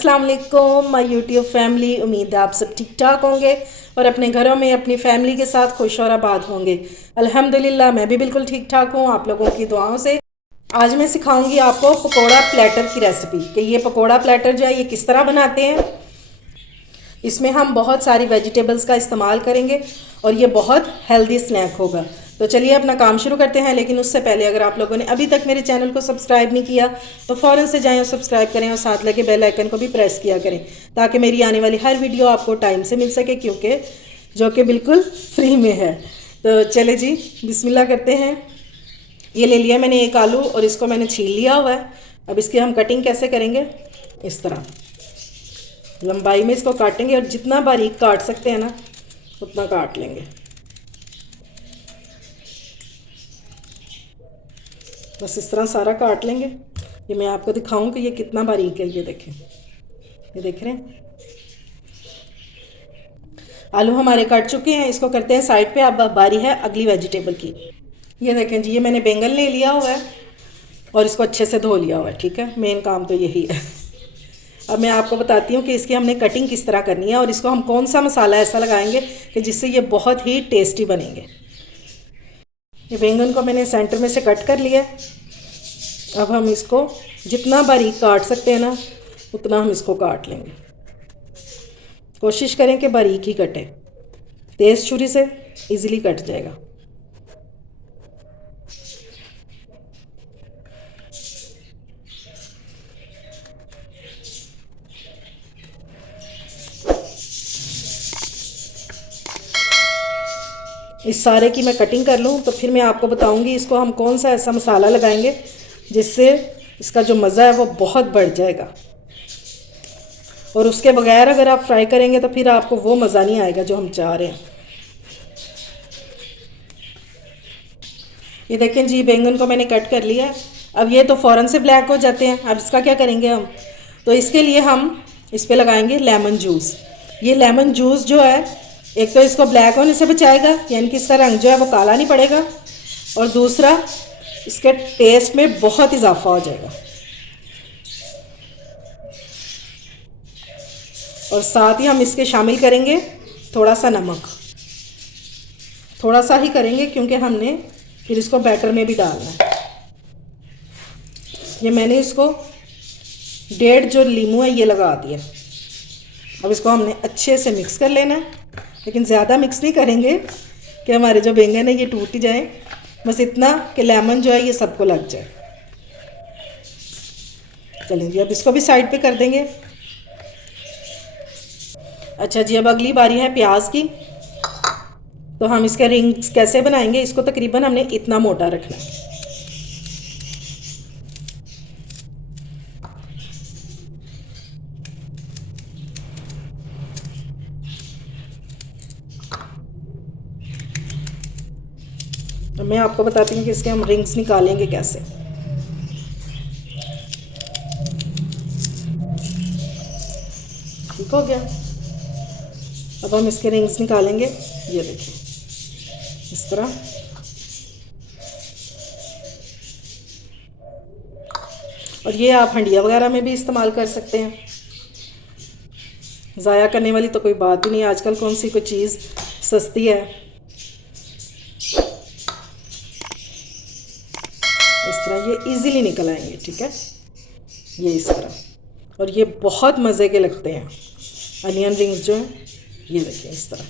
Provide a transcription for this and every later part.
अस्सलाम वालेकुम my YouTube family. उम्मीद है आप सब ठीक ठाक होंगे और अपने घरों में अपनी फैमिली के साथ खुश और आबाद होंगे। अल्हम्दुलिल्लाह मैं भी बिल्कुल ठीक ठाक हूँ आप लोगों की दुआओं से। आज मैं सिखाऊंगी आपको पकोड़ा प्लेटर की रेसिपी कि ये पकोड़ा प्लेटर जो है ये किस तरह बनाते हैं। इसमें हम बहुत सारी वेजिटेबल्स का इस्तेमाल करेंगे और ये बहुत हेल्दी स्नैक होगा। तो चलिए अपना काम शुरू करते हैं, लेकिन उससे पहले अगर आप लोगों ने अभी तक मेरे चैनल को सब्सक्राइब नहीं किया तो फ़ौरन से जाएं और सब्सक्राइब करें और साथ लगे बेल आइकन को भी प्रेस किया करें ताकि मेरी आने वाली हर वीडियो आपको टाइम से मिल सके, क्योंकि जो कि बिल्कुल फ्री में है। तो चले जी बिस्मिल्लाह करते हैं। ये ले लिया मैंने एक आलू और इसको मैंने छील लिया हुआ है। अब इसकी हम कटिंग कैसे करेंगे, इस तरह लंबाई में इसको काटेंगे और जितना बारीक काट सकते हैं ना उतना काट लेंगे। बस इस तरह सारा काट लेंगे। ये मैं आपको दिखाऊं कि ये कितना बारीक है। ये देखें, ये देख रहे हैं आलू हमारे कट चुके हैं। इसको करते हैं साइड पे। अब बारी है अगली वेजिटेबल की। ये देखें जी, ये मैंने बैंगन ले लिया हुआ है और इसको अच्छे से धो लिया हुआ है। ठीक है, मेन काम तो यही है। अब मैं आपको बताती हूँ कि इसकी हमने कटिंग किस तरह करनी है और इसको हम कौन सा मसाला ऐसा लगाएंगे कि जिससे ये बहुत ही टेस्टी बनेंगे। ये बैंगन को मैंने सेंटर में से कट कर लिया। अब हम इसको जितना बारीक काट सकते हैं ना उतना हम इसको काट लेंगे। कोशिश करें कि बारीक ही कटे, तेज़ छुरी से इजीली कट जाएगा। इस सारे की मैं कटिंग कर लूँ तो फिर मैं आपको बताऊंगी इसको हम कौन सा ऐसा मसाला लगाएंगे जिससे इसका जो मज़ा है वो बहुत बढ़ जाएगा। और उसके बगैर अगर आप फ्राई करेंगे तो फिर आपको वो मज़ा नहीं आएगा जो हम चाह रहे हैं। ये देखें जी, बैंगन को मैंने कट कर लिया है। अब ये तो फ़ौरन से ब्लैक हो जाते हैं। अब इसका क्या करेंगे हम, तो इसके लिए हम इस पर लगाएंगे लेमन जूस। ये लेमन जूस जो है एक तो इसको ब्लैक होने से बचाएगा, यानी कि इसका रंग जो है वो काला नहीं पड़ेगा, और दूसरा इसके टेस्ट में बहुत इजाफा हो जाएगा। और साथ ही हम इसके शामिल करेंगे थोड़ा सा नमक। थोड़ा सा ही करेंगे क्योंकि हमने फिर इसको बैटर में भी डालना है। ये मैंने इसको 1.5 जो लीमू है ये लगा दिया। अब इसको हमने अच्छे से मिक्स कर लेना है, लेकिन ज़्यादा मिक्स नहीं करेंगे कि हमारे जो बैंगन है ये टूट ही जाए। बस इतना कि लेमन जो है ये सबको लग जाए। चलें जी, अब इसको भी साइड पे कर देंगे। अच्छा जी, अब अगली बारी है प्याज की। तो हम इसके रिंग्स कैसे बनाएंगे, इसको तकरीबन हमने इतना मोटा रखना है। तो मैं आपको बताती हूँ कि इसके हम रिंग्स निकालेंगे कैसे। ठीक हो गया। अब हम इसके रिंग्स निकालेंगे। ये देखिए इस तरह। और ये आप हंडिया वगैरह में भी इस्तेमाल कर सकते हैं। ज़ाया करने वाली तो कोई बात ही नहीं, आजकल कौन सी कोई चीज़ सस्ती है। इस तरह ये इजीली निकल आएंगे। ठीक है, ये इस तरह। और ये बहुत मज़े के लगते हैं अनियन रिंग्स जो हैं। ये देखिए इस तरह।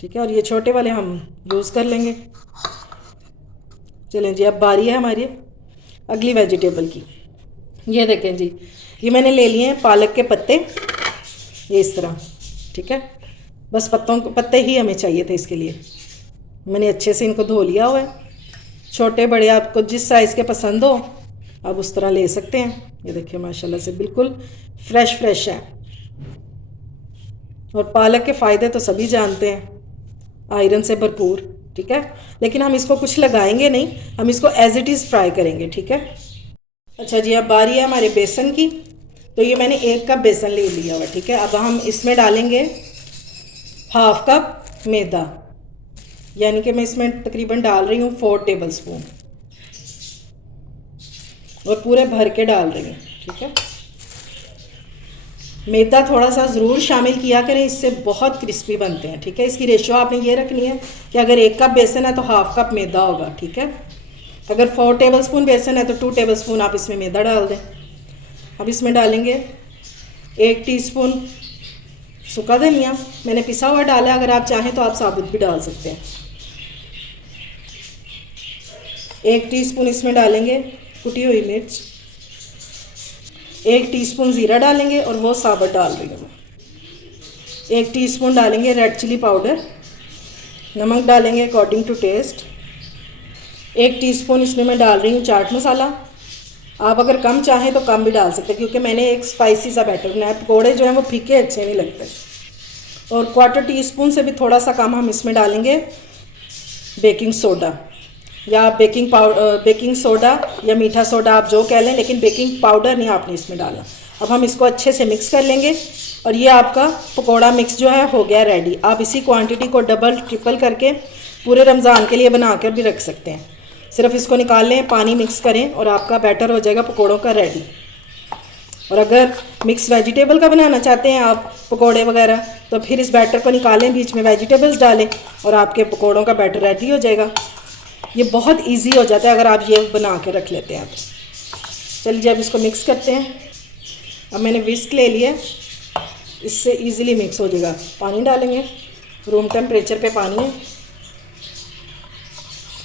ठीक है, और ये छोटे वाले हम यूज़ कर लेंगे। चलें जी, अब बारी है हमारी अगली वेजिटेबल की। ये देखें जी, ये मैंने ले लिए हैं पालक के पत्ते, ये इस तरह। ठीक है, बस पत्ते ही हमें चाहिए थे इसके लिए। मैंने अच्छे से इनको धो लिया हुआ है। छोटे बड़े आपको जिस साइज़ के पसंद हो आप उस तरह ले सकते हैं। ये देखिए माशाल्लाह से बिल्कुल फ्रेश फ्रेश है। और पालक के फ़ायदे तो सभी जानते हैं, आयरन से भरपूर। ठीक है, लेकिन हम इसको कुछ लगाएंगे नहीं, हम इसको एज इट इज़ फ्राई करेंगे। ठीक है। अच्छा जी, अब बारी है हमारे बेसन की। तो ये मैंने 1 कप बेसन ले लिया हुआ। ठीक है, अब हम इसमें डालेंगे 1/2 कप मैदा, यानी कि मैं इसमें तकरीबन डाल रही हूँ 4 टेबल स्पून और पूरे भर के डाल रही हूँ। ठीक है, मैदा थोड़ा सा ज़रूर शामिल किया करें, इससे बहुत क्रिस्पी बनते हैं। ठीक है, इसकी रेशो आपने ये रखनी है कि अगर 1 कप बेसन है तो हाफ कप मैदा होगा। ठीक है, अगर 4 टेबलस्पून बेसन है तो 2 टेबलस्पून आप इसमें मैदा डाल दें। अब इसमें डालेंगे 1 टीस्पून सूखा धनिया, मैंने पिसा हुआ डाला, अगर आप चाहें तो आप साबुत भी डाल सकते हैं। 1 टीस्पून इसमें डालेंगे कुटी हुई मिर्च, 1 टीस्पून ज़ीरा डालेंगे और वो साबुत डाल रही हूँ। 1 टीस्पून डालेंगे रेड चिली पाउडर, नमक डालेंगे अकॉर्डिंग टू टेस्ट। 1 टीस्पून इसमें मैं डाल रही हूँ चाट मसाला, आप अगर कम चाहें तो कम भी डाल सकते हैं, क्योंकि मैंने एक स्पाइसी सा बैटर बनाया, पकौड़े जो हैं वो फीके अच्छे नहीं लगते। और 1/4 टीस्पून से भी थोड़ा सा कम हम इसमें डालेंगे बेकिंग सोडा, या बेकिंग सोडा या मीठा सोडा आप जो कह लें, लेकिन बेकिंग पाउडर नहीं आपने इसमें डालना। अब हम इसको अच्छे से मिक्स कर लेंगे और ये आपका पकौड़ा मिक्स जो है हो गया रेडी। आप इसी क्वांटिटी को डबल ट्रिपल करके पूरे रमज़ान के लिए बना कर भी रख सकते हैं। सिर्फ इसको निकाल लें, पानी मिक्स करें और आपका बैटर हो जाएगा पकौड़ों का रेडी। और अगर मिक्स वेजिटेबल का बनाना चाहते हैं आप पकौड़े वगैरह, तो फिर इस बैटर को निकालें, बीच में वेजिटेबल्स डालें और आपके पकौड़ों का बैटर रेडी हो जाएगा। ये बहुत इजी हो जाता है अगर आप ये बना के रख लेते हैं। चलिए अब इसको मिक्स करते हैं। अब मैंने विस्क ले लिया, इससे इजीली मिक्स हो जाएगा। पानी डालेंगे, रूम टेम्परेचर पे पानी है,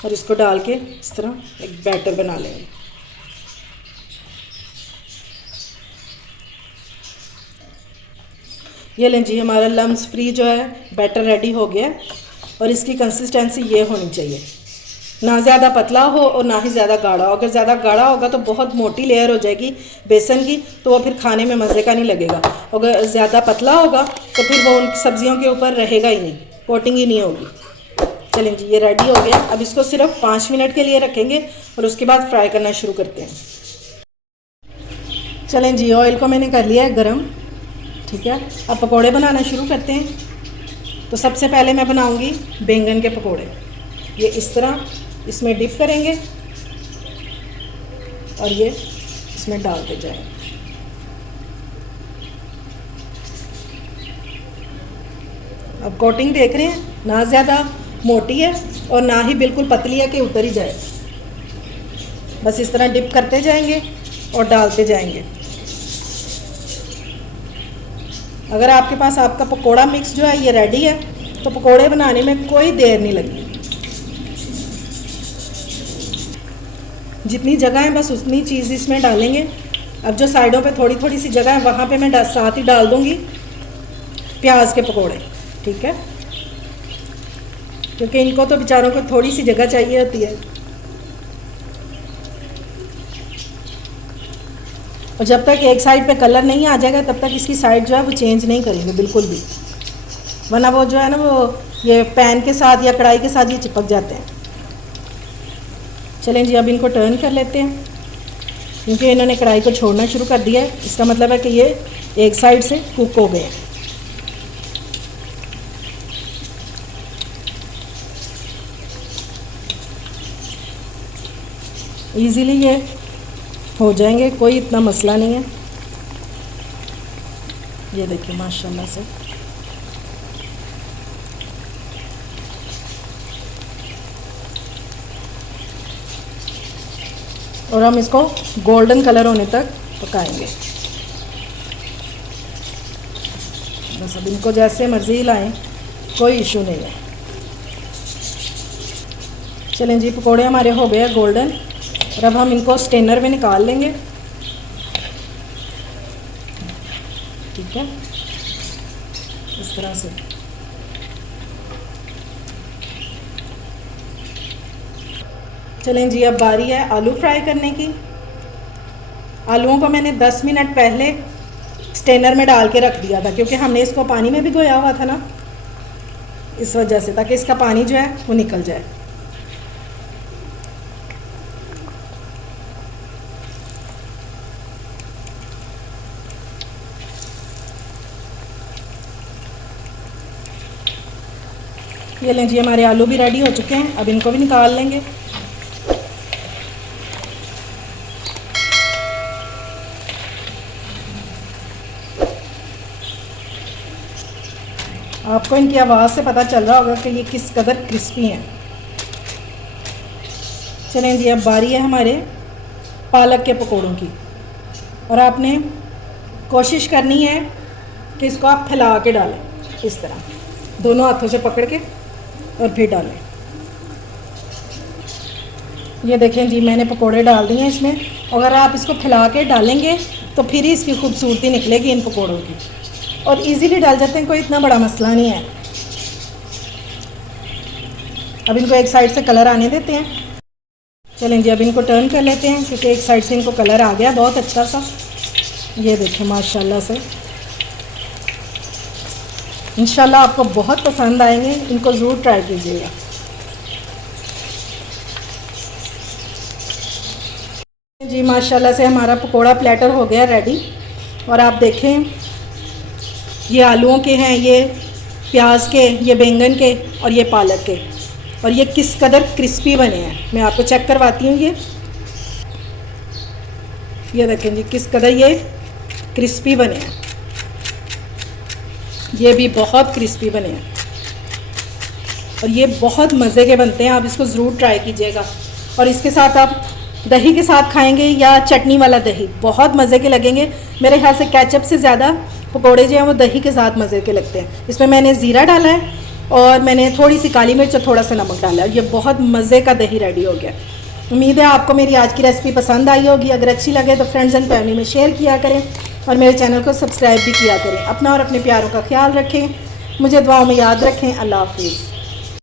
और इसको डाल के इस तरह एक बैटर बना लेंगे। ये लें जी, हमारा लम्स फ्री जो है बैटर रेडी हो गया। और इसकी कंसिस्टेंसी ये होनी चाहिए, ना ज़्यादा पतला हो और ना ही ज़्यादा गाढ़ा हो। अगर ज़्यादा गाढ़ा होगा तो बहुत मोटी लेयर हो जाएगी बेसन की, तो वो फिर खाने में मज़े का नहीं लगेगा। अगर ज़्यादा पतला होगा तो फिर वो उन सब्जियों के ऊपर रहेगा ही नहीं, कोटिंग ही नहीं होगी। चलें जी, ये रेडी हो गया। अब इसको सिर्फ 5 मिनट के लिए रखेंगे और उसके बाद फ्राई करना शुरू करते हैं। चलें जी, ऑयल को मैंने कर लिया है गरम। ठीक है, अब पकोड़े बनाना शुरू करते हैं। तो सबसे पहले मैं बनाऊंगी बैंगन के पकोड़े। ये इस तरह इसमें डिप करेंगे और ये इसमें डालते जाएंगे। अब कोटिंग देख रहे हैं, ना ज़्यादा मोटी है और ना ही बिल्कुल पतली है कि उतर ही जाए। बस इस तरह डिप करते जाएंगे और डालते जाएंगे। अगर आपके पास आपका पकोड़ा मिक्स जो है ये रेडी है, तो पकोड़े बनाने में कोई देर नहीं लगती। जितनी जगह है बस उतनी चीज़ इसमें डालेंगे। अब जो साइडों पे थोड़ी थोड़ी सी जगह है वहाँ पे मैं साथ ही डाल दूँगी प्याज के पकोड़े। ठीक है, क्योंकि इनको तो बेचारों को थोड़ी सी जगह चाहिए होती है। और जब तक एक साइड पे कलर नहीं आ जाएगा तब तक इसकी साइड जो है वो चेंज नहीं करेंगे बिल्कुल भी, वरना वो जो है ना वो ये पैन के साथ या कढ़ाई के साथ ये चिपक जाते हैं। चलें जी, अब इनको टर्न कर लेते हैं, क्योंकि इन्होंने कढ़ाई को छोड़ना शुरू कर दिया है। इसका मतलब है कि ये एक साइड से कुक हो गए हैं। ईज़िली ये हो जाएंगे, कोई इतना मसला नहीं है। ये देखिए माशाल्लाह से। और हम इसको गोल्डन कलर होने तक पकाएंगे। बस अब इनको जैसे मर्ज़ी लाएं, कोई इशू नहीं है। चलें जी, पकोड़े हमारे हो गए गोल्डन, और अब हम इनको स्टेनर में निकाल लेंगे। ठीक है, इस तरह से। चलें जी, अब बारी है आलू फ्राई करने की। आलूओं को मैंने 10 मिनट पहले स्टेनर में डाल के रख दिया था, क्योंकि हमने इसको पानी में भिगोया हुआ था ना, इस वजह से, ताकि इसका पानी जो है वो निकल जाए। ये लें जी, हमारे आलू भी रेडी हो चुके हैं। अब इनको भी निकाल लेंगे। आपको इनकी आवाज़ से पता चल रहा होगा कि ये किस कदर क्रिस्पी हैं। चलें जी, अब बारी है हमारे पालक के पकोड़ों की। और आपने कोशिश करनी है कि इसको आप फैला के डालें, इस तरह दोनों हाथों से पकड़ के और फिर डालें। ये देखें जी, मैंने पकोड़े डाल दिए हैं इसमें। अगर आप इसको फैला के डालेंगे तो फिर ही इसकी खूबसूरती निकलेगी इन पकोड़ों की। और इजीली डाल जाते हैं, कोई इतना बड़ा मसला नहीं है। अब इनको एक साइड से कलर आने देते हैं। चलें जी, अब इनको टर्न कर लेते हैं क्योंकि एक साइड से इनको कलर आ गया बहुत अच्छा सा। ये देखें माशाल्लाह से, इंशाल्लाह आपको बहुत पसंद आएंगे। इनको ज़रूर ट्राई कीजिएगा। जी माशाल्लाह से हमारा पकोड़ा प्लेटर हो गया रेडी। और आप देखें, ये आलूओं के हैं, ये प्याज के, ये बैंगन के और ये पालक के। और ये किस कदर क्रिस्पी बने हैं मैं आपको चेक करवाती हूँ। ये देखें जी, किस कदर ये क्रिस्पी बने हैं। ये भी बहुत क्रिस्पी बने हैं और ये बहुत मज़े के बनते हैं। आप इसको ज़रूर ट्राई कीजिएगा। और इसके साथ आप दही के साथ खाएंगे या चटनी वाला दही, बहुत मज़े के लगेंगे। मेरे ख्याल से केचप से ज़्यादा पकोड़े जो हैं वो दही के साथ मज़े के लगते हैं। इसमें मैंने ज़ीरा डाला है और मैंने थोड़ी सी काली मिर्च और थोड़ा सा नमक डाला है। ये बहुत मज़े का दही रेडी हो गया। उम्मीद है आपको मेरी आज की रेसिपी पसंद आई होगी। अगर अच्छी लगे तो फ्रेंड्स एंड फैमिली में शेयर किया करें और मेरे चैनल को सब्सक्राइब भी किया करें। अपना और अपने प्यारों का ख्याल रखें, मुझे दुआओं में याद रखें। अल्लाह हाफिज़।